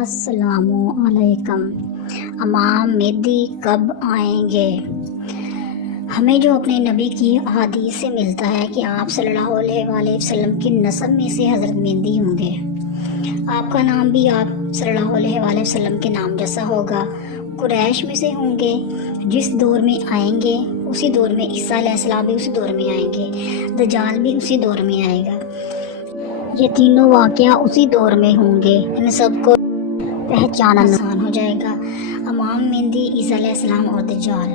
अस्सलामुअलैकुम। इमाम मेहदी कब आएंगे? हमें जो अपने नबी की अहादीस से मिलता है कि आप सल्लल्लाहु अलैहि वसल्लम की नस्ब में से हज़रत मेहदी होंगे। आपका नाम भी आप सल्लल्लाहु अलैहि वसल्लम के नाम जैसा होगा। कुरैश में से होंगे। जिस दौर में आएंगे उसी दौर में ईसा अलैहिस्सलाम भी उसी दौर में आएंगे। दज्जाल भी उसी दौर में आएगा। ये तीनों वाक़या उसी दौर में होंगे। इन सबको पहचानना आसान हो जाएगा। इमाम मेहदी, ईसा अलैहिस्सलाम और दज्जाल।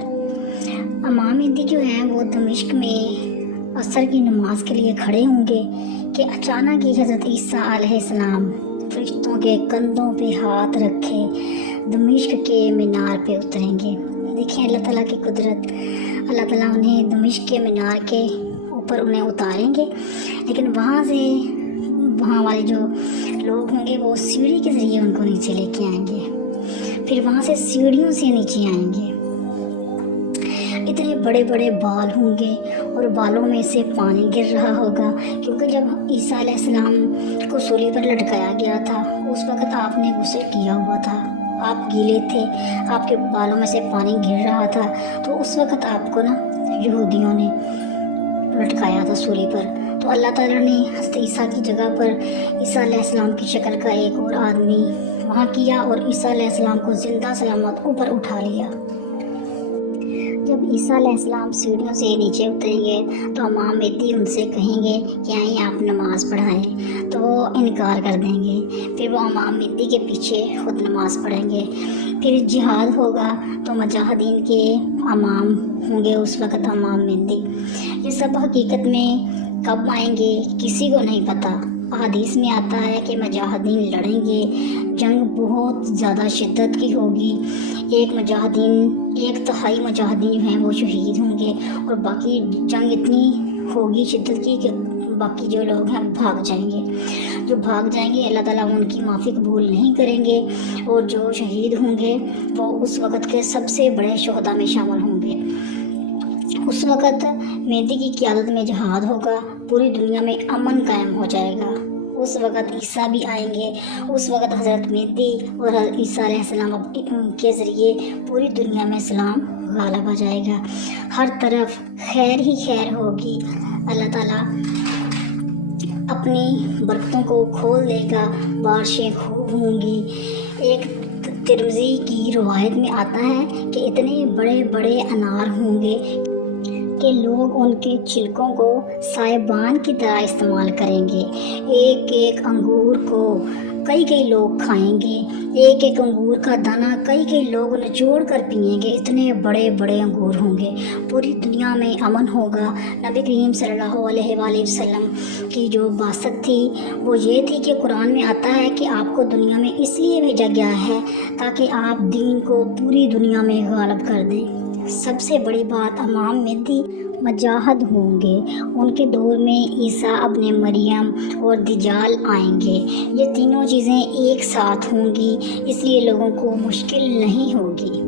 इमाम मेहदी जो हैं वो दमिश्क में असर की नमाज के लिए खड़े होंगे कि अचानक ही हज़रत ईसा अलैहिस्सलाम फरिश्तों के कंधों पे हाथ रखे दमिश्क के मीनार पे उतरेंगे। देखिए अल्लाह ताला की कुदरत। अल्लाह ताला उन्हें दमिश्क के मीनार के ऊपर उन्हें उतारेंगे, लेकिन वहाँ वाले जो लोग होंगे वो सीढ़ी के ज़रिए उनको नीचे लेके आएंगे। फिर वहाँ से सीढ़ियों से नीचे आएंगे। इतने बड़े बड़े बाल होंगे और बालों में से पानी गिर रहा होगा, क्योंकि जब ईसा अलैहिस्सलाम को सूली पर लटकाया गया था उस वक़्त आपने गुस्ल किया हुआ था, आप गीले थे, आपके बालों में से पानी गिर रहा था। तो उस वक़्त आपको यहूदियों ने लटकाया था सूली पर। तो अल्लाह ताला ने हज़रत ईसा की जगह पर ईसा अलैहिस्सलाम की शक्ल का एक और आदमी वहाँ किया और ईसा अलैहिस्सलाम को ज़िंदा सलामत ऊपर उठा लिया। जब ईसा अलैहिस्सलाम सीढ़ियों से नीचे उतरेंगे तो इमाम मेहदी उनसे कहेंगे कि आइए आप नमाज पढ़ाएं, तो वो इनकार कर देंगे। फिर वो इमाम मेहदी के पीछे खुद नमाज पढ़ेंगे। फिर जिहाद होगा तो मुजाहिदीन के इमाम होंगे उस वक़्त इमाम मेहदी। ये सब हकीकत में कब आएंगे किसी को नहीं पता। हदीस में आता है कि मुजाहिदीन लड़ेंगे, जंग बहुत ज़्यादा शिद्दत की होगी। एक तिहाई मुजाहिदीन हैं वो शहीद होंगे और बाकी जंग इतनी होगी शिद्दत की कि बाकी जो लोग हैं भाग जाएंगे। जो भाग जाएंगे अल्लाह ताला उनकी माफ़ी कबूल नहीं करेंगे और जो शहीद होंगे वो उस वक़्त के सबसे बड़े शुहदा में शामिल होंगे। उस वक़्त मेहदी की क़यादत में जिहाद होगा, पूरी दुनिया में अमन कायम हो जाएगा। उस वक़्त ईसा भी आएंगे। उस वक़्त हज़रत मेहदी और ईसा अलैहिस्सलाम के ज़रिए पूरी दुनिया में इस्लाम गालिब आ जाएगा। हर तरफ खैर ही खैर होगी। अल्लाह ताला अपनी बरकतों को खोल देगा, बारिशें खूब होंगी। एक तिरमिज़ी की रवायत में आता है कि इतने बड़े बड़े अनार होंगे कि लोग उनके छिलकों को साइबान की तरह इस्तेमाल करेंगे। एक एक अंगूर को कई लोग खाएंगे। एक एक अंगूर का दाना कई लोग निचोड़ कर पिएंगे। इतने बड़े बड़े अंगूर होंगे। पूरी दुनिया में अमन होगा। नबी करीम सल्लल्लाहु अलैहि वसल्लम की जो बासत थी वो ये थी कि कुरान में आता है कि आपको दुनिया में इसलिए भेजा गया है ताकि आप दीन को पूरी दुनिया में गालिब कर दें। सबसे बड़ी बात, इमाम मेहदी मुजाहिद होंगे। उनके दौर में ईसा अपने मरियम और दज्जाल आएंगे। ये तीनों चीज़ें एक साथ होंगी, इसलिए लोगों को मुश्किल नहीं होगी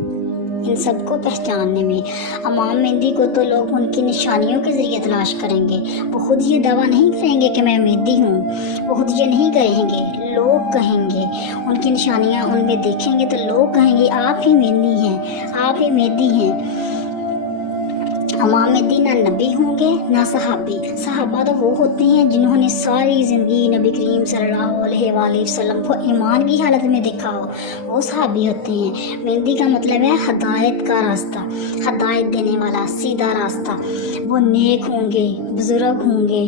इन सबको पहचानने में। इमाम मेहदी को तो लोग उनकी निशानियों के ज़रिए तलाश करेंगे। वो खुद ये दावा नहीं करेंगे कि मैं मेहदी हूँ, वो खुद ये नहीं कहेंगे, लोग कहेंगे। उनकी निशानियाँ उनमें देखेंगे तो लोग कहेंगे आप ही मेहदी हैं, आप ही मेहदी हैं। इमाम मेहदी ना नबी होंगे ना सहाबी। सहाबा तो वो होते हैं जिन्होंने सारी ज़िंदगी नबी करीम सल्लल्लाहु अलैहि वसल्लम को ईमान की हालत में देखा हो, वो सहाबी होते हैं। मेहदी का मतलब है हदायत का रास्ता, हदायत देने वाला, सीधा रास्ता। वो नेक होंगे, बुज़ुर्ग होंगे।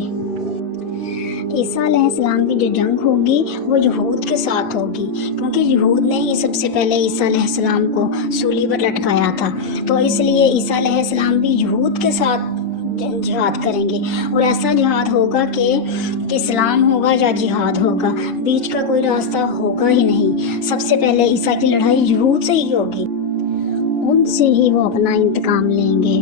ईसा अलैहिस्सलाम की जो जंग होगी वो यहूद के साथ होगी, क्योंकि यहूद ने ही सबसे पहले ईसा अलैहिस्सलाम को सूली पर लटकाया था। तो इसलिए ईसा अलैहिस्सलाम भी यहूद के साथ जिहाद करेंगे। और ऐसा जिहाद होगा कि इस्लाम होगा या जिहाद होगा, बीच का कोई रास्ता होगा ही नहीं। सबसे पहले ईसा की लड़ाई यहूद से ही होगी, उनसे ही वो अपना इंतकाम लेंगे।